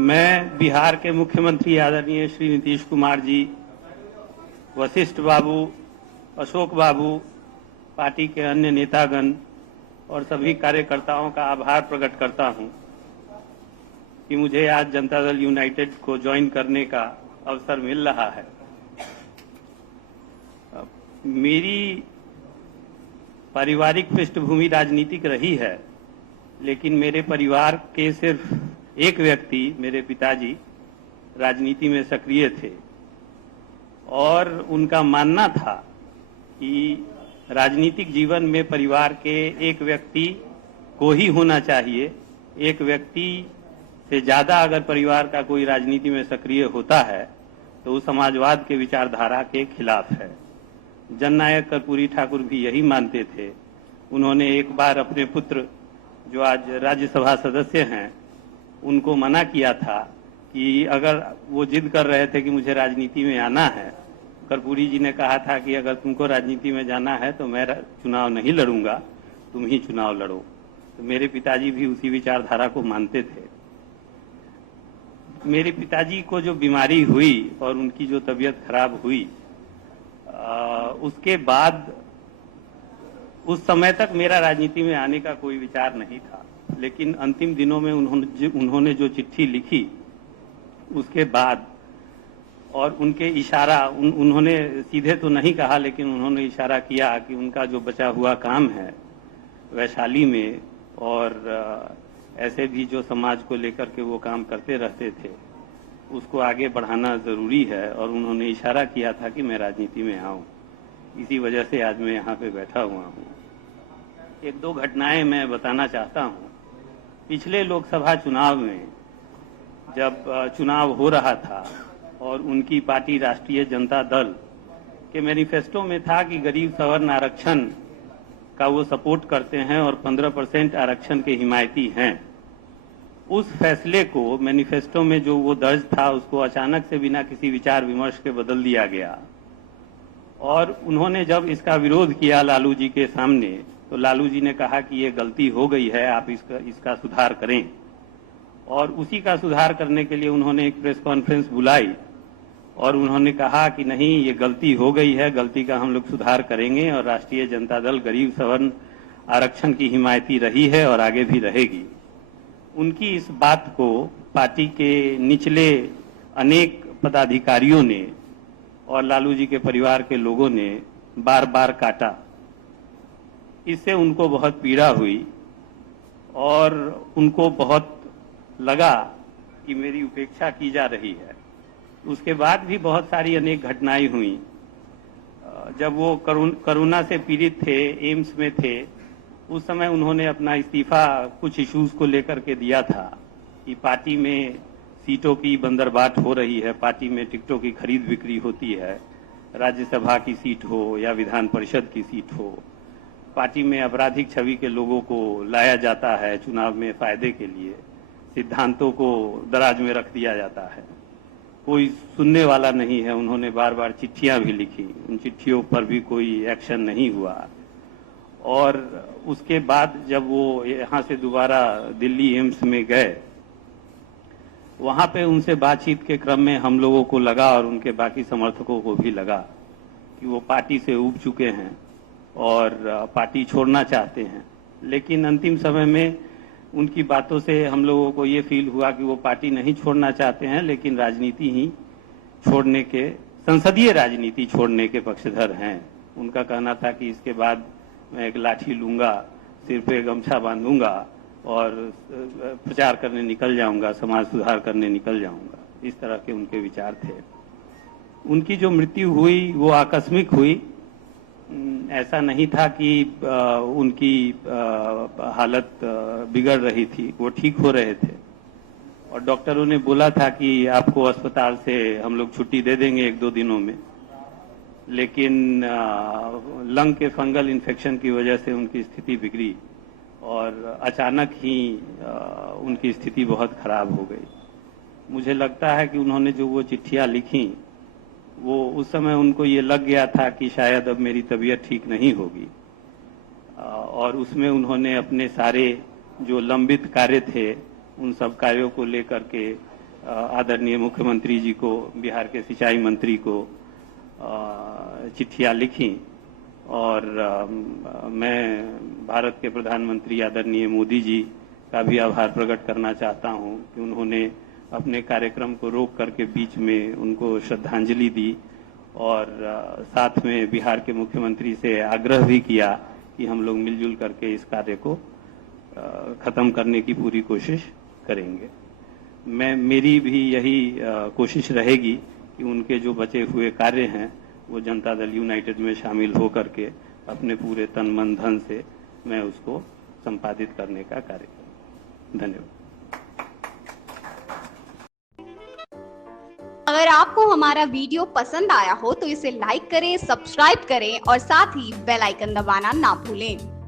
मैं बिहार के मुख्यमंत्री आदरणीय श्री नीतीश कुमार जी, वशिष्ठ बाबू, अशोक बाबू, पार्टी के अन्य नेतागण और सभी कार्यकर्ताओं का आभार प्रकट करता हूं कि मुझे आज जनता दल यूनाइटेड को ज्वाइन करने का अवसर मिल रहा है। मेरी पारिवारिक पृष्ठभूमि राजनीतिक रही है, लेकिन मेरे परिवार के सिर्फ एक व्यक्ति, मेरे पिताजी, राजनीति में सक्रिय थे और उनका मानना था कि राजनीतिक जीवन में परिवार के एक व्यक्ति को ही होना चाहिए। एक व्यक्ति से ज्यादा अगर परिवार का कोई राजनीति में सक्रिय होता है तो वो समाजवाद के विचारधारा के खिलाफ है। जननायक कर्पूरी ठाकुर भी यही मानते थे। उन्होंने एक बार अपने पुत्र, जो आज राज्यसभा सदस्य हैं, उनको मना किया था कि अगर वो जिद कर रहे थे कि मुझे राजनीति में आना है, कर्पूरी जी ने कहा था कि अगर तुमको राजनीति में जाना है तो मैं चुनाव नहीं लड़ूंगा, तुम ही चुनाव लड़ो। तो मेरे पिताजी भी उसी विचारधारा को मानते थे। मेरे पिताजी को जो बीमारी हुई और उनकी जो तबीयत खराब हुई, उसके बाद उस समय तक मेरा राजनीति में आने का कोई विचार नहीं था, लेकिन अंतिम दिनों में उन्होंने जो चिट्ठी लिखी उसके बाद और उनके इशारा, उन्होंने सीधे तो नहीं कहा, लेकिन उन्होंने इशारा किया कि उनका जो बचा हुआ काम है वैशाली में और ऐसे भी जो समाज को लेकर के वो काम करते रहते थे, उसको आगे बढ़ाना जरूरी है और उन्होंने इशारा किया था कि मैं राजनीति में आऊं। इसी वजह से आज मैं यहाँ पे बैठा हुआ हूँ। एक दो घटनाएं मैं बताना चाहता हूँ। पिछले लोकसभा चुनाव में जब चुनाव हो रहा था और उनकी पार्टी राष्ट्रीय जनता दल के मैनिफेस्टो में था कि गरीब सवर्ण आरक्षण का वो सपोर्ट करते हैं और 15% आरक्षण के हिमायती हैं। उस फैसले को मैनिफेस्टो में जो वो दर्ज था उसको अचानक से बिना किसी विचार विमर्श के बदल दिया गया और उन्होंने जब इसका विरोध किया लालू जी के सामने, तो लालू जी ने कहा कि ये गलती हो गई है, आप इसका सुधार करें। और उसी का सुधार करने के लिए उन्होंने एक प्रेस कॉन्फ्रेंस बुलाई और उन्होंने कहा कि नहीं, ये गलती हो गई है, गलती का हम लोग सुधार करेंगे और राष्ट्रीय जनता दल गरीब सवर्ण आरक्षण की हिमायती रही है और आगे भी रहेगी। उनकी इस बात को पार्टी के निचले अनेक पदाधिकारियों ने और लालू जी के परिवार के लोगों ने बार बार काटा। इससे उनको बहुत पीड़ा हुई और उनको बहुत लगा कि मेरी उपेक्षा की जा रही है। उसके बाद भी बहुत सारी अनेक घटनाएं हुई। जब वो कोरोना से पीड़ित थे, एम्स में थे, उस समय उन्होंने अपना इस्तीफा कुछ इश्यूज को लेकर के दिया था कि पार्टी में सीटों की बंदरबाट हो रही है, पार्टी में टिकटों की खरीद बिक्री होती है, राज्यसभा की सीट हो या विधान परिषद की सीट हो, पार्टी में आपराधिक छवि के लोगों को लाया जाता है चुनाव में फायदे के लिए, सिद्धांतों को दराज में रख दिया जाता है, कोई सुनने वाला नहीं है। उन्होंने बार बार चिट्ठियां भी लिखी, उन चिट्ठियों पर भी कोई एक्शन नहीं हुआ। और उसके बाद जब वो यहाँ से दोबारा दिल्ली एम्स में गए, वहां पे उनसे बातचीत के क्रम में हम लोगों को लगा और उनके बाकी समर्थकों को भी लगा कि वो पार्टी से ऊब चुके हैं और पार्टी छोड़ना चाहते हैं। लेकिन अंतिम समय में उनकी बातों से हम लोगों को ये फील हुआ कि वो पार्टी नहीं छोड़ना चाहते हैं, लेकिन राजनीति ही छोड़ने के, संसदीय राजनीति छोड़ने के पक्षधर हैं। उनका कहना था कि इसके बाद मैं एक लाठी लूंगा, सिर पे गमछा बांधूंगा और प्रचार करने निकल जाऊंगा, समाज सुधार करने निकल जाऊंगा। इस तरह के उनके विचार थे। उनकी जो मृत्यु हुई वो आकस्मिक हुई। ऐसा नहीं था कि उनकी हालत बिगड़ रही थी, वो ठीक हो रहे थे और डॉक्टरों ने बोला था कि आपको अस्पताल से हम लोग छुट्टी दे देंगे 1-2 दिनों में, लेकिन लंग के फंगल इन्फेक्शन की वजह से उनकी स्थिति बिगड़ी और अचानक ही उनकी स्थिति बहुत खराब हो गई। मुझे लगता है कि उन्होंने जो वो चिट्ठियां लिखी, वो उस समय उनको ये लग गया था कि शायद अब मेरी तबीयत ठीक नहीं होगी और उसमें उन्होंने अपने सारे जो लंबित कार्य थे उन सब कार्यों को लेकर के आदरणीय मुख्यमंत्री जी को, बिहार के सिंचाई मंत्री को चिट्ठियां लिखी और मैं भारत के प्रधानमंत्री आदरणीय मोदी जी का भी आभार प्रकट करना चाहता हूं कि उन्होंने अपने कार्यक्रम को रोक करके बीच में उनको श्रद्धांजलि दी और साथ में बिहार के मुख्यमंत्री से आग्रह भी किया कि हम लोग मिलजुल करके इस कार्य को खत्म करने की पूरी कोशिश करेंगे। मेरी भी यही कोशिश रहेगी कि उनके जो बचे हुए कार्य हैं वो जनता दल यूनाइटेड में शामिल हो करके अपने पूरे तन मन धन से मैं उसको संपादित करने का कार्य करूं। धन्यवाद। अगर आपको हमारा वीडियो पसंद आया हो तो इसे लाइक करें, सब्सक्राइब करें और साथ ही बेल आइकन दबाना ना भूलें।